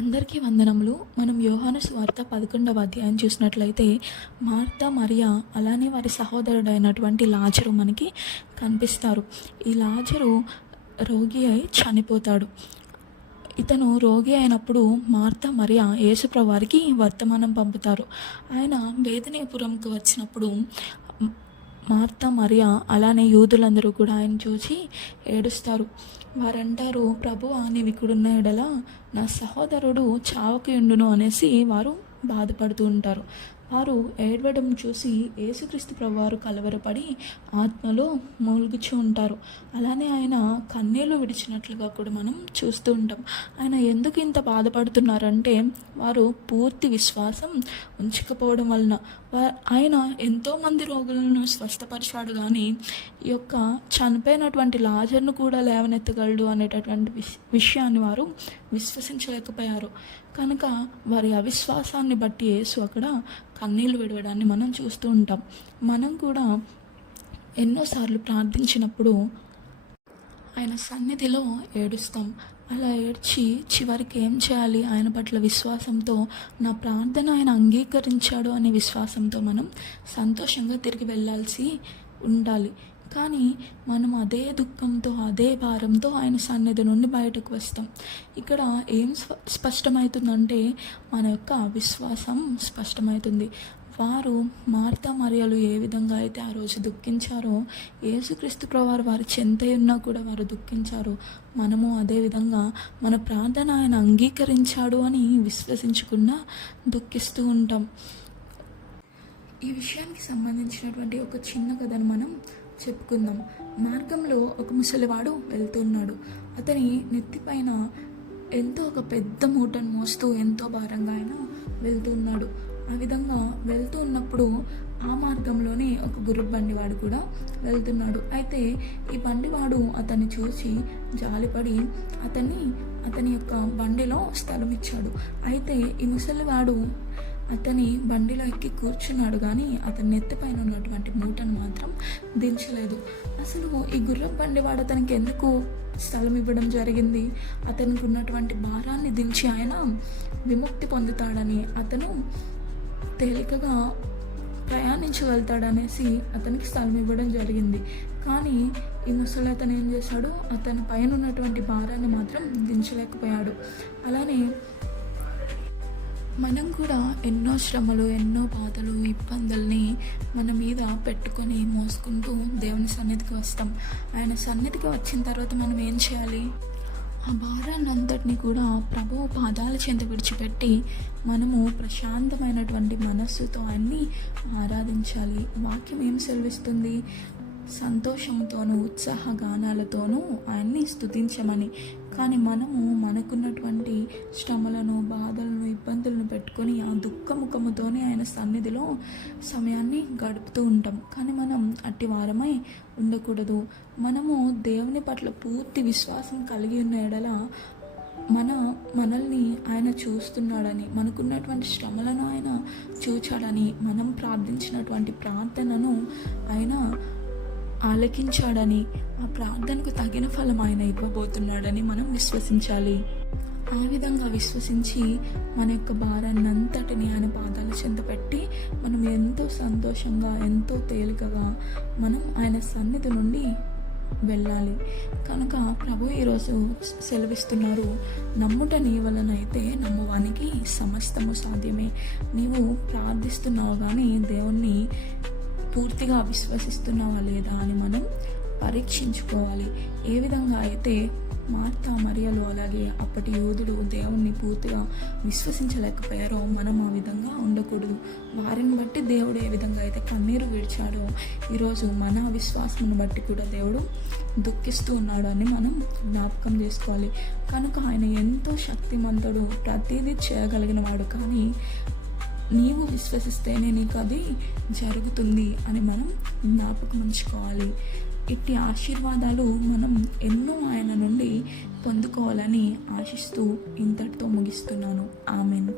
అందరికీ వందనములు. మనం యోహాను సువార్త 11వ అధ్యాయం చూసినట్లయితే మార్తా, మరియా అలానే వారి సహోదరుడైనటువంటి లాజరు మనకి కనిపిస్తారు. ఈ లాజరు రోగి అయి చనిపోతాడు. ఇతను రోగి అయినప్పుడు మార్తా, మరియా యేసుప్రభువారికి వర్తమానం పంపుతారు. ఆయన బేతనీపురంకు వచ్చినప్పుడు మార్తా, మరియా అలానే యూదులందరూ కూడా ఆయన చూసి ఏడుస్తారు. వారంటారు, ప్రభువా, నీవు ఇక్కడున్న ఎడల నా సహోదరుడు చావకి ఉండును అనేసి వారు బాధపడుతూ ఉంటారు. వారు ఏడవడం చూసి యేసుక్రీస్తు ప్రభువారు కలవరపడి ఆత్మలో మూలుగుచూ ఉంటారు. అలానే ఆయన కన్నీళ్లు విడిచినట్లుగా కూడా మనం చూస్తూ ఉంటాం. ఆయన ఎందుకు ఇంత బాధపడుతున్నారంటే వారు పూర్తి విశ్వాసం ఉంచకపోవడం వలన. ఆయన ఎంతోమంది రోగులను స్వస్థపరిచాడు, కానీ ఈ యొక్క చనిపోయినటువంటి లాజర్ను కూడా లేవనెత్తగలడు అనేటటువంటి విషయాన్ని వారు విశ్వసించలేకపోయారు. కనుక వారి అవిశ్వాసాన్ని బట్టి యేసు అక్కడ కన్నీళ్లు విడవడాన్ని మనం చూస్తూ ఉంటాం. మనం కూడా ఎన్నోసార్లు ప్రార్థించినప్పుడు ఆయన సన్నిధిలో ఏడుస్తాం. అలా ఏడ్చి చివరికి ఏం చేయాలి? ఆయన పట్ల విశ్వాసంతో నా ప్రార్థన ఆయన అంగీకరించాడు అనే విశ్వాసంతో మనం సంతోషంగా తిరిగి వెళ్ళాల్సి ఉండాలి. కానీ మనం అదే దుఃఖంతో, అదే భారంతో ఆయన సన్నిధి నుండి బయటకు వస్తాం. ఇక్కడ ఏం స్పష్టమవుతుందంటే మన యొక్క అవిశ్వాసం స్పష్టమవుతుంది. వారు మార్తా, మరియలు ఏ విధంగా అయితే ఆ రోజు దుఃఖించారో, యేసుక్రీస్తు ప్రభువారు వారి చెంత ఉన్నా కూడా వారు దుఃఖించారు. మనము అదేవిధంగా మన ప్రార్థన ఆయన అంగీకరించాడు అని విశ్వసించకుండా దుఃఖిస్తూ ఉంటాం. ఈ విషయానికి సంబంధించినటువంటి ఒక చిన్న కథను మనం చెప్పుకుందాం. మార్గంలో ఒక ముసలివాడు వెళ్తున్నాడు. అతని నెత్తిపైన ఒక పెద్ద మూటను మోస్తూ ఎంతో భారంగా ఆయన వెళ్తున్నాడు. ఆ విధంగా వెళ్తూ ఉన్నప్పుడు ఆ మార్గంలోనే ఒక గుర్రపు బండివాడు కూడా వెళ్తున్నాడు. అయితే ఈ బండివాడు అతన్ని చూసి జాలిపడి అతని యొక్క బండిలో స్థలం ఇచ్చాడు. అయితే ఈ ముసలివాడు అతని బండిలో ఎక్కి కూర్చున్నాడు, కానీ అతని నెత్తిపైన ఉన్నటువంటి మూటను మాత్రం దించలేదు. అసలు ఈ గుర్రపు బండివాడు అతనికి ఎందుకు స్థలం ఇవ్వడం జరిగింది? అతనికి ఉన్నటువంటి భారాన్ని దించి ఆయన విముక్తి పొందుతాడని, అతను తేలికగా ప్రయాణించగలుగుతాడనేసి అతనికి స్థలం ఇవ్వడం జరిగింది. కానీ ఈ ముసలి అతను ఏం చేశాడు? అతని పైన ఉన్నటువంటి భారాన్ని మాత్రం దించలేకపోయాడు. అలానే మనం కూడా ఎన్నో శ్రమలు, ఎన్నో బాధలు, ఇబ్బందుల్ని మన మీద పెట్టుకొని మోసుకుంటూ దేవుని సన్నిధికి వస్తాం. ఆయన సన్నిధికి వచ్చిన తర్వాత మనం ఏం చేయాలి? ఆ భారాన్ని అంతటినీ కూడా ప్రభువు పాదాల చెంత విడిచిపెట్టి మనము ప్రశాంతమైనటువంటి మనస్సుతో ఆయన్ని ఆరాధించాలి. వాక్యం ఏం సెలవిస్తుంది? సంతోషంతోనూ ఉత్సాహ గానాలతోనూ ఆయన్ని స్తుతించమని. కానీ మనము మనకున్నటువంటి శ్రమలను, బాధలను, ఇబ్బందులను పెట్టుకొని ఆ దుఃఖముఖముతోనే ఆయన సన్నిధిలో సమయాన్ని గడుపుతూ ఉంటాం. కానీ మనం అట్టి వారమై ఉండకూడదు. మనము దేవుని పట్ల పూర్తి విశ్వాసం కలిగి ఉన్న ఎడల మనల్ని ఆయన చూస్తున్నాడని, మనకున్నటువంటి శ్రమలను ఆయన చూచాడని, మనం ప్రార్థించినటువంటి ప్రార్థనను ఆయన ఆలకించాడని, ఆ ప్రార్థనకు తగిన ఫలం ఆయన ఇవ్వబోతున్నాడని మనం విశ్వసించాలి. ఆ విధంగా విశ్వసించి మన యొక్క భారాన్ని అంతటిని ఆయన పాదాల చెంత పెట్టి మనం ఎంతో సంతోషంగా, ఎంతో తేలికగా మనం ఆయన సన్నిధి నుండి వెళ్ళాలి. కనుక ప్రభు ఈరోజు సెలవిస్తున్నారు, నమ్ముట నీ వలనైతే నమ్మువానికి సమస్తము సాధ్యమే. నీవు ప్రార్థిస్తున్నావు, కానీ దేవుణ్ణి పూర్తిగా విశ్వసిస్తున్నావా లేదా అని మనం పరీక్షించుకోవాలి. ఏ విధంగా అయితే మార్తా, మరియలు అలాగే అప్పటి యూదులు దేవుణ్ణి పూర్తిగా విశ్వసించలేకపోయారో మనం ఆ విధంగా ఉండకూడదు. వారిని బట్టి దేవుడు ఏ విధంగా అయితే కన్నీరు విడిచాడో ఈరోజు మన విశ్వాసమును బట్టి కూడా దేవుడు దుఃఖిస్తూ ఉన్నాడు అని మనం జ్ఞాపకం చేసుకోవాలి. కనుక ఆయన ఎంతో శక్తిమంతుడు, ప్రతిదీ చేయగలిగిన వాడు. కానీ నీవు విశ్వసిస్తేనే నీకు అది జరుగుతుంది అని మనం జ్ఞాపకం ఉంచుకోవాలి. ఇట్టి ఆశీర్వాదాలు మనం ఎన్నో ఆయన నుండి పొందుకోవాలని ఆశిస్తూ ఇంతటితో ముగిస్తున్నాను. ఆమెన్.